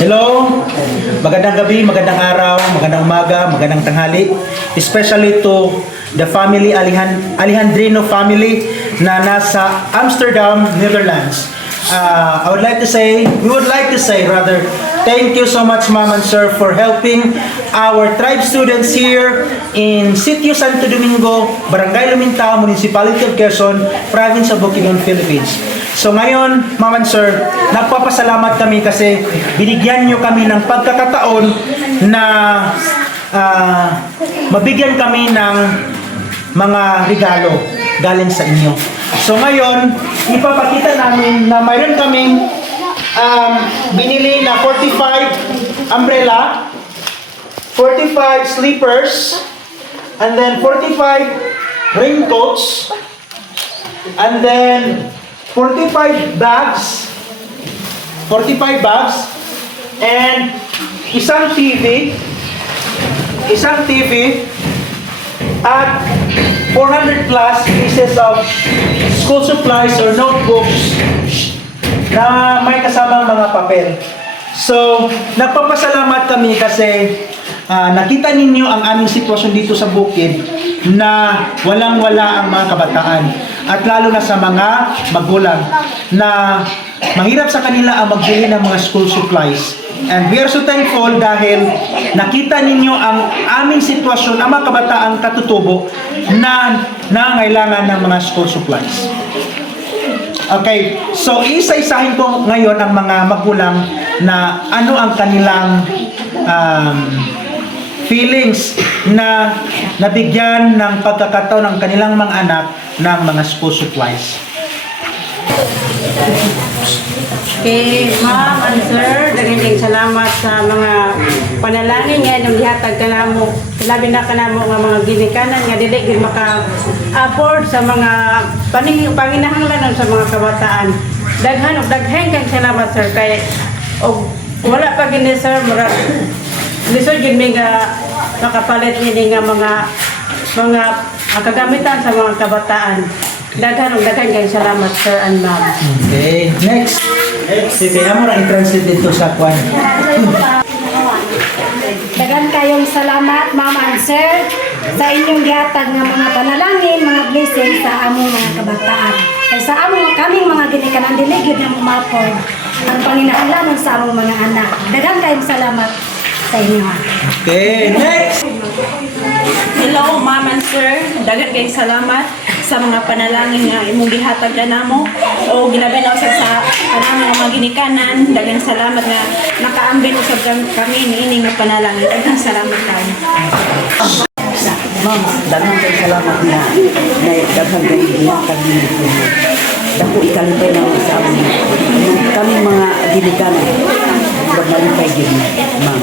Hello, magandang gabi, magandang araw, magandang umaga, magandang tanghali. Especially to the family, Alejandrino family na nasa Amsterdam, Netherlands. We would like to say rather, thank you so much Ma'am and Sir for helping our tribe students here in Sitio Santo Domingo, Barangay Lumintao, Municipality of Quezon, Province of Bukidnon, Philippines. So ngayon, Ma'am and Sir, nagpapasalamat kami kasi binigyan nyo kami ng pagkakataon na mabigyan kami ng mga regalo galing sa inyo. So ngayon, ipapakita namin na mayroon kaming binili na 45 umbrella, 45 slippers, and then 45 raincoats, and then 45 bags, and isang TV, at 400 plus pieces of school supplies or notebooks na may kasamang mga papel. So, nagpapasalamat kami kasi nakita ninyo ang aming sitwasyon dito sa bukid na walang-wala ang mga kabataan at lalo na sa mga magulang na mahirap sa kanila ang magbili ng mga school supplies. And we are so thankful dahil nakita ninyo ang aming sitwasyon, ang mga kabataang katutubo na nangailangan ng mga school supplies. Okay, so isa-isahin ko ngayon ang mga magulang na ano ang kanilang feelings na nabigyan ng pagkakataon ng kanilang mga anak ng mga school supplies. Okay, Ma'am and Sir, daghang salamat sa mga panalangin nga inyong gihatag kanamo. Labi na kanamo nga mga ginikanan nga dili gid maka-afford sa mga panginahanglanon sa mga kabataan. Daghan kang salamat Sir kay og wala pa gini Sir murag lisod gid mi nga makapalit ni nga mga kagamitan sa mga kabataan. Daghan kang salamat Sir and Ma'am. Okay, next. Sige, amo ra i-translate dito sa kwan. Dagan kayong salamat, Ma'am and Sir, sa inyong gihatag ng mga panalangin, mga blessings sa among mga kabataan. Kaya sa kaming mga ginikanan diligid ng umapod ang panginahanglanon sa among mga anak. Dagan kayong salamat sa inyo. Okay, next. Hello, Ma'am and Sir. Daghang kayong salamat sa mga panalangin nga imong gihatag kanamo o ginabay na usab sa kanamo nga mga ginikanan. Daghang salamat nga nakaambin usab kami niining nga panalangin. Daghang salamat kayo. Ma'am, daghang kayong salamat na daghang kayong gihatag ninyo. Dako ikalipay na sa amin. Kami mga ginikanan. Magmalipay din, ma'am.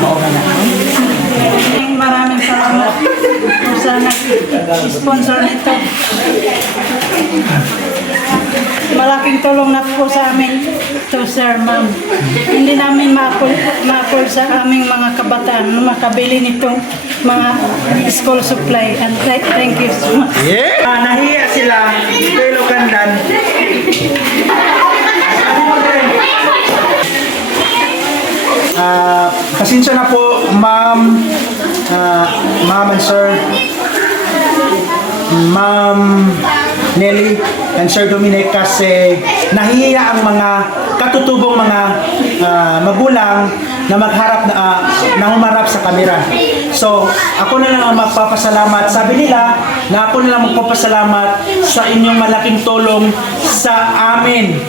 Maura na. Maraming salamat po sa nag-sponsor nito. Malaking tulong na po sa amin to Sir Ma'am. Hindi namin ma-afford sa aming mga kabataan na makabili nitong mga school supply. And thank you so much. Yeah. Nahiya sila, pero kandan. Pasensya na po, Ma'am and Sir, Ma'am Nelly and Sir Dominic kasi nahihiya ang mga katutubong mga magulang na umarap sa kamera. So, ako na lang ang magpapasalamat. Sabi nila na ako na lang magpapasalamat sa inyong malaking tulong sa aming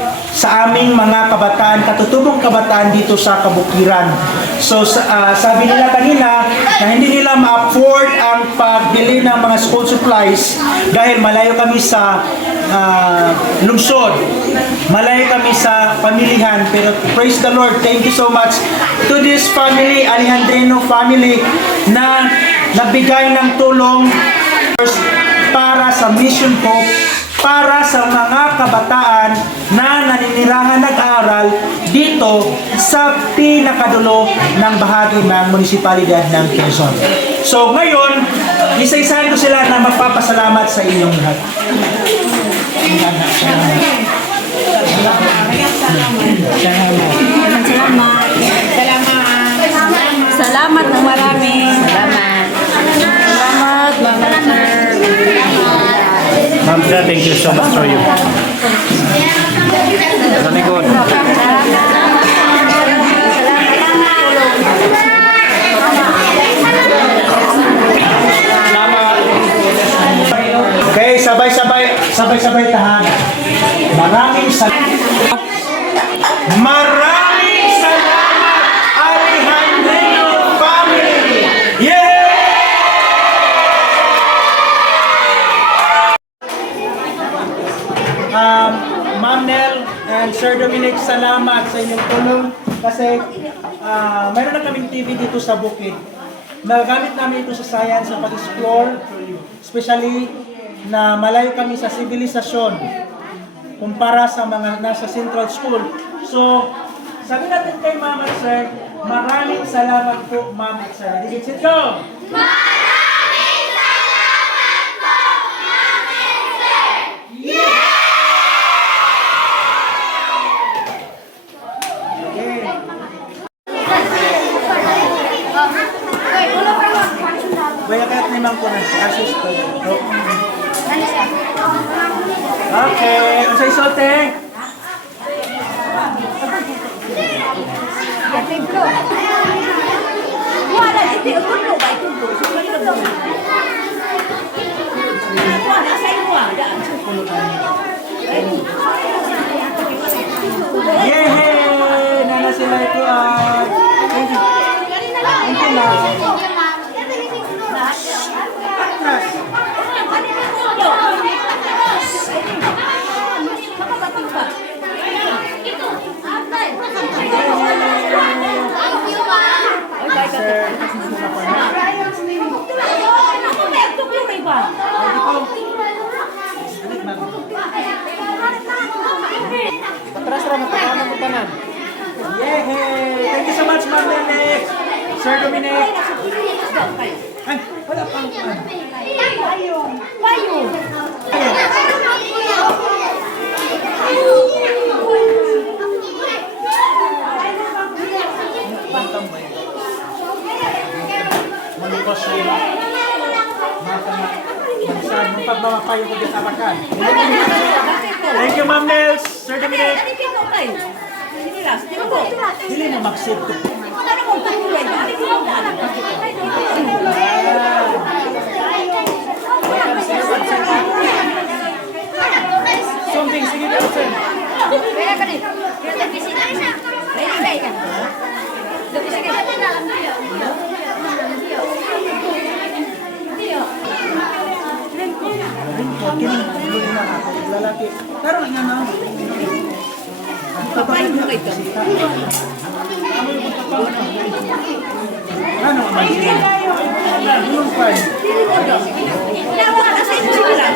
mga kabataan, katutubong kabataan dito sa Kabukiran. So, sabi nila kanina na hindi nila ma-afford ang pagbili ng mga school supplies dahil malayo kami sa lungsod. Malayo kami sa pamilihan. Pero praise the Lord, thank you so much to this family, Alejandrino family, na nagbigay ng tulong para sa mission ko, para sa mga kabataan na naninirahan nag-aaral dito sa pinakadulo ng bahagi ng munisipalidad ng Quezon. So ngayon, isa-isahin ko sila na magpapasalamat sa inyong lahat. Salamat. so much for you. Sa likod. Okay, sabay-sabay tahan. Maraming salamat. Maraming salamat, Alejandro family! Yeah! Ma'am Nel and Sir Dominic, salamat sa inyong tulong kasi mayroon na kaming TV dito sa bukid. Magagamit namin ito sa science, sa pag-explore, especially na malayo kami sa sibilisasyon kumpara sa mga nasa Central School. So, sabi natin kay Ma'am at Sir, maraming salamat po, Ma'am at Sir. Digit ko! Maraming salamat po, Ma'am and Sir! Yeah! Bayakat ni Ma'am ko na asus ko. Okay, unsay sote? Wala, ito yung tulo ba? Tulo. Wala, sa iyo ah. Yehey! Nana sila ito ay. Thank you. Thank you, Ma'am. Patras ra matakanan mo tanan. Yehey! Thank you so much, Ma'am Nene. Sir Dominic. Ay, wala pang Malukas siya. Magsan, pagmamapayo ko din abakan. Thank you, Ma'am Nels. Sir Dominic. Dili mo mag-save ko. Something, sige na, sir. Lalaki. Pero nga na. Papayin mo ito. Ano ang sila? Yung fine. Wala na sa inyo sila.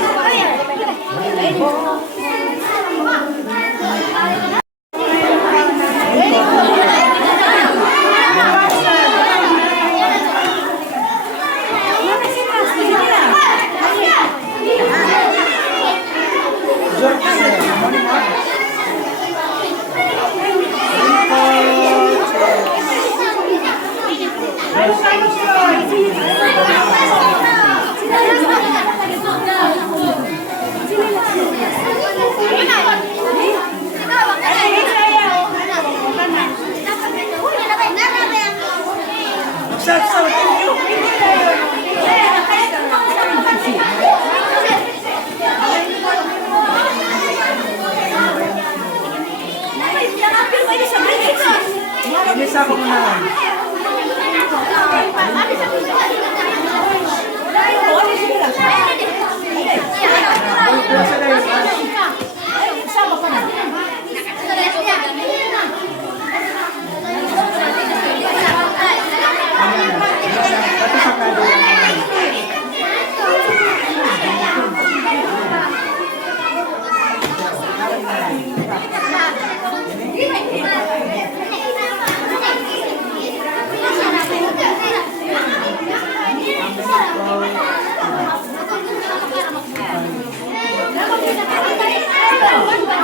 Inisa ko muna lang.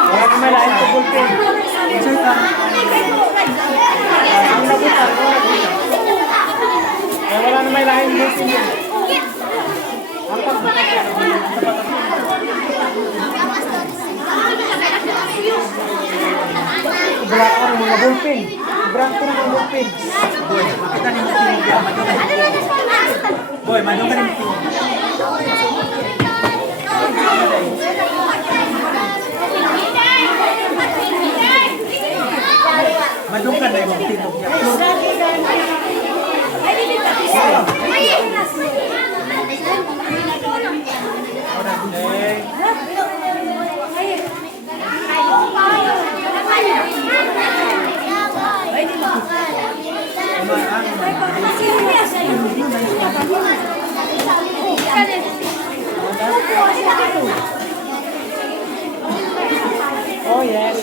Kaya kung may lain Brand ko ng lupin. Boy, makita niyo yung tinig. Boy, manong ka rin tinig. Manong ka na yung tinig niya. Oh, yes.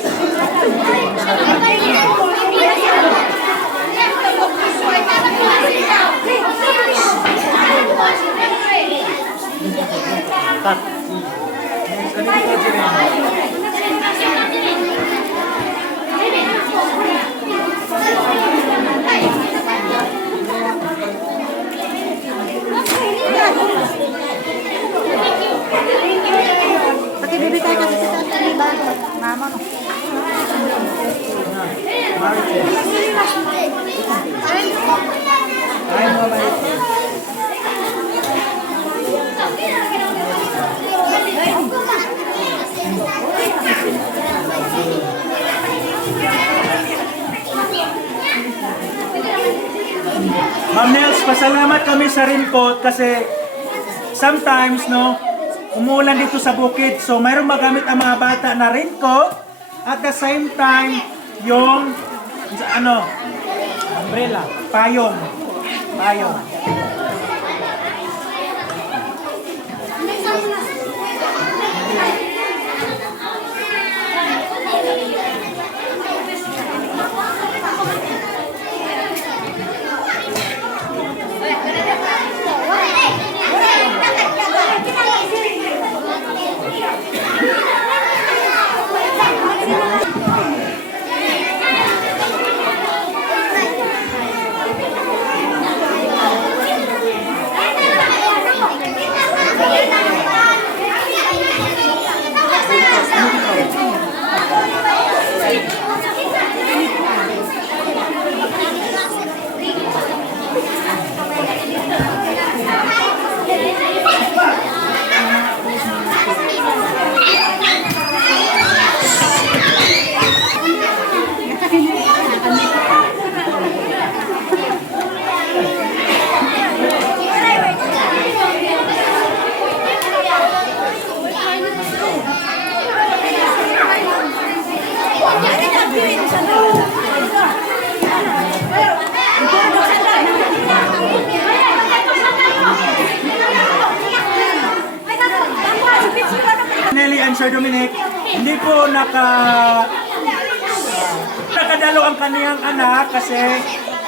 Pakibibigay kasi sa taliban. Mama mo. Ay, mo Marites. Ma'am Nels, pasalamat kami sa Rinpot kasi sometimes, no, umuulan dito sa bukid. So, mayroong magamit ang mga bata na raincoat at the same time, yung, umbrella, payong. Payong. Nelly and Sir Dominic, hindi po nakadalo ang kaniyang anak kasi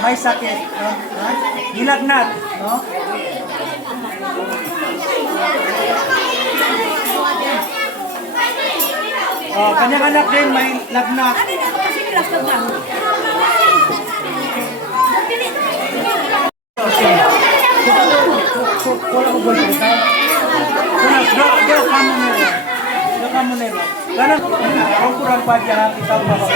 may sakit, no? Nilagnat, no? Oh, kanyang anak din may lagnat. Karena orang kurang pajak kita bawa.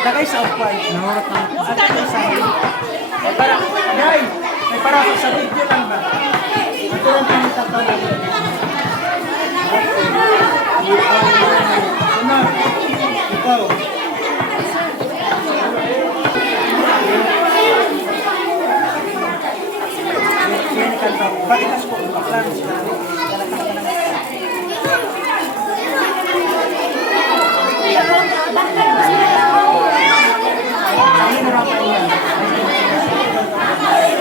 Nakay sa upan. Naharap na. Para, guys, may para sa video lang ba? Ito lang pangitak pa lang. Sunod. Ikaw. Bakit po? Baklan sila.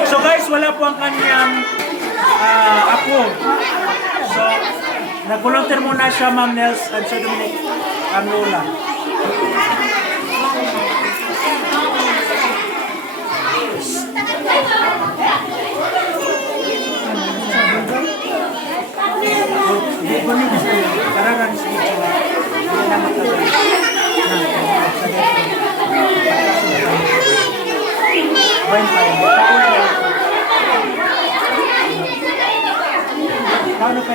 So guys, wala po ang kanyang apo. So, nag-volunteer muna siya, Ma'am Nels and Sir Dominic, ang lola. Kararan siya. Hindi na matagal.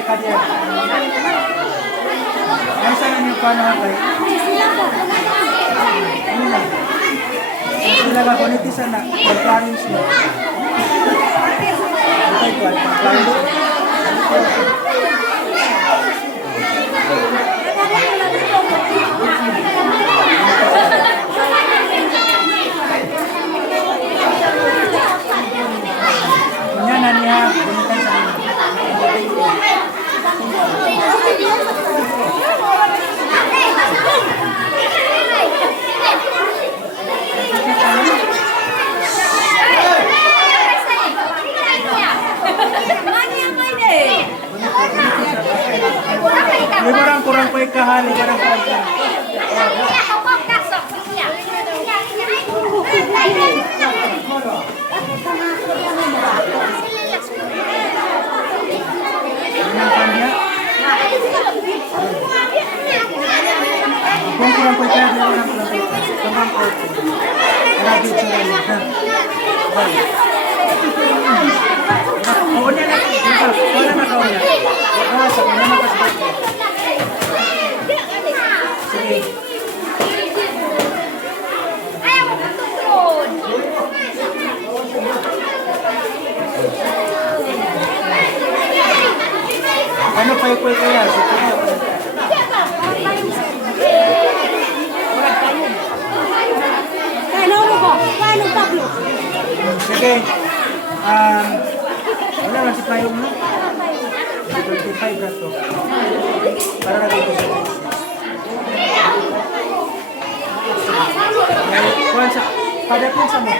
ka diyan. Ay, saan yung paano ka kayo? Sila ka, kuniti sana. Mag-clarence mo. Okay, mag-clarence. Kunya na niya, bunitan sa inyo. Libarang kurang pa ikahan, libarang kurang pa. Ang kanya. Kung kurang pa ikahan, libarang kurang pa ikahan. Kurang pa ikahan. Grabe sa rin. Oo niya na. Wala na ka niya. Wala sa kanya na kasi. Sige. Ano pa yung kaya? Sige. Wala lang si Payong no? 25 na to. Para na dito sa kuhan sa padapin sa mo.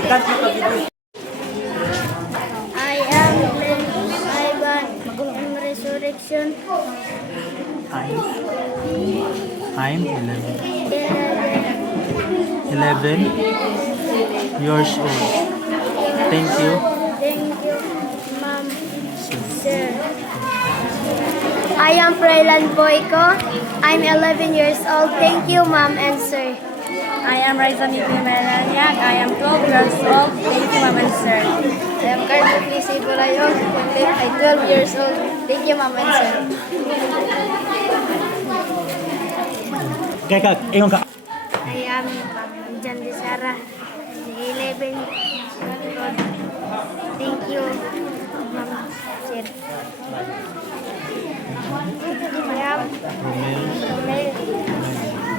Ikat mo pag-ibig. I am Ivan in resurrection. I'm 11 years old. Thank you. Thank you, Ma'am, Sir. I am Freyland Boyko. I'm 11 years old. Thank you, Ma'am and Sir. I am Raizanit Melanyak. I am 12 years old. Thank you, Ma'am and Sir. I am currently Sibulayon. I'm 12 years old. Thank you, Ma'am and Sir. Kaya ingon ka. I am Jandi Sara. 11 years old. Thank you, Ma'am, Sir. I am Romel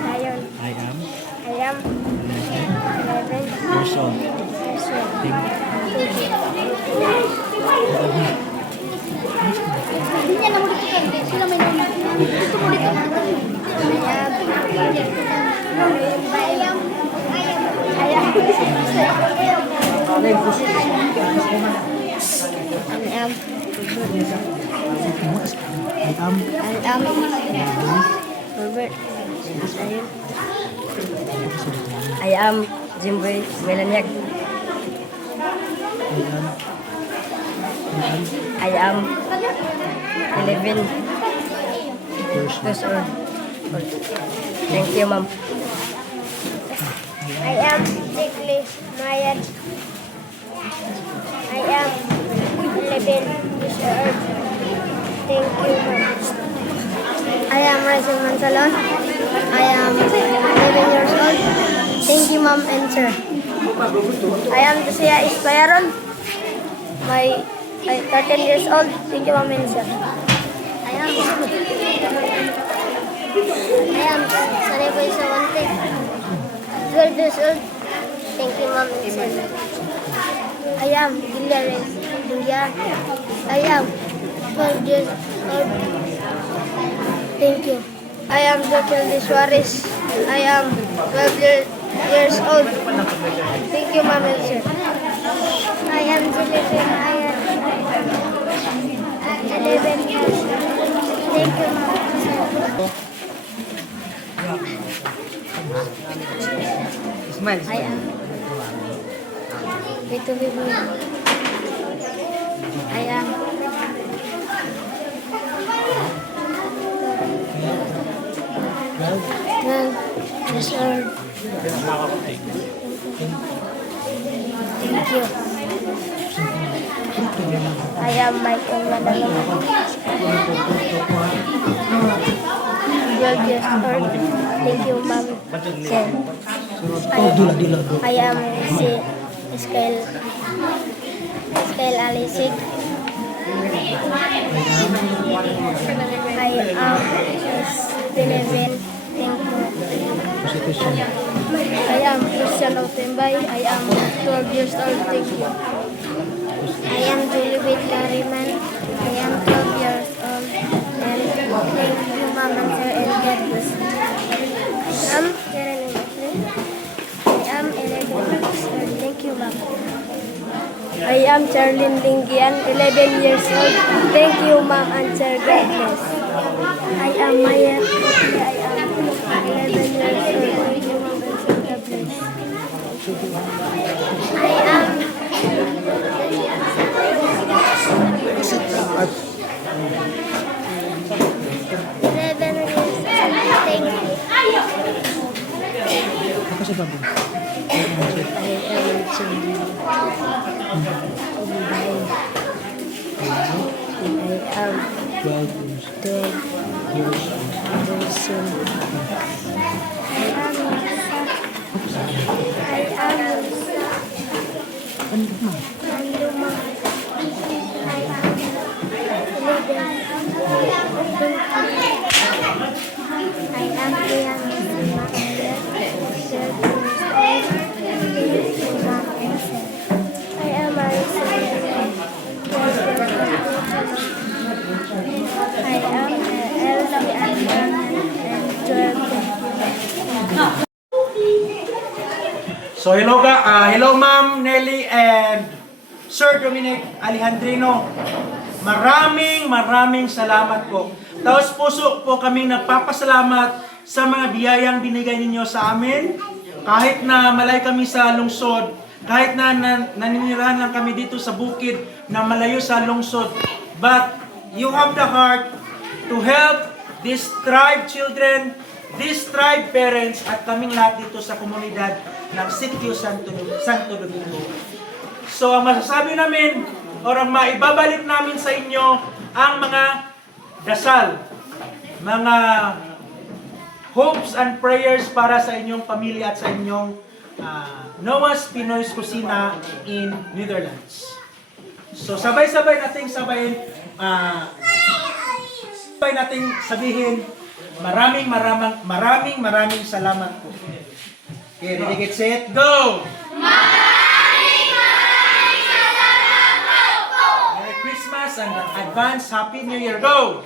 Dayon. I am 11 Years old. years old. Thank you. Robert. I am Jimboy Melanyak. I am 11 years old. Thank you, Ma'am. I am Jigli Mayan. I am 11 years old. Thank you, Ma'am. I am Rasul Mansalon. I am 11 years old. Thank you, Ma'am and Sir. I am Josia Ispayaron. I 13 years old. Thank you, Ma'am and Sir. I am Sareboy Sawante. 12 years old. Thank you, Ma'am and Sir. I am Gildares Duya. I am 12 years old. Thank you. I am Jocelyn Suarez. I am 12 years old. Thank you, Ma'am and Sir. I am Jillian. I am 11 years old. Thank you, Ma'am and Sir. I am. Ito, Bibo. I am 12 years old. Thank you. I am Michael Madalong. 12 years old. Thank you, Ma'am. Sir. I am si Iskael Alisig. I am 11. Thank you. I am Christian Otimbay. I am 12 years old. Thank you. I am Julie Beth Kariman. I am 12 years old. And thank you, Ma'am and Sir, and God bless you. I'm Karen Emery. I am 11 years old. Thank you, Ma'am. I am Charlene Lingian, 11 years old. Thank you, Ma'am and Sir. God bless. I am Maya. I am 11 years old. Thank you, Ma'am and Sir. God bless. I am 11 years old. Thank you. So hello Ma'am Nelly and Sir Dominic Alejandrino. Maraming salamat po. Taos puso po kaming nagpapasalamat sa mga biyayang binigay ninyo sa amin. Kahit na malay kami sa lungsod, kahit na naninirahan lang kami dito sa bukid na malayo sa lungsod, but you have the heart to help these tribe children, these tribe parents, at kaming lahat dito sa komunidad ng Sitio Santo Domingo. So ang masasabi namin, o ang maibabalik namin sa inyo, ang mga dasal, mga hopes and prayers para sa inyong pamilya at sa inyong Noah's Pinoy's Kusina in Netherlands. So sabay-sabay nating sabay nating sabihin, maraming salamat po. Okay, ready, get set, go! Maraming salamat po! Merry Christmas and advance Happy New Year, go!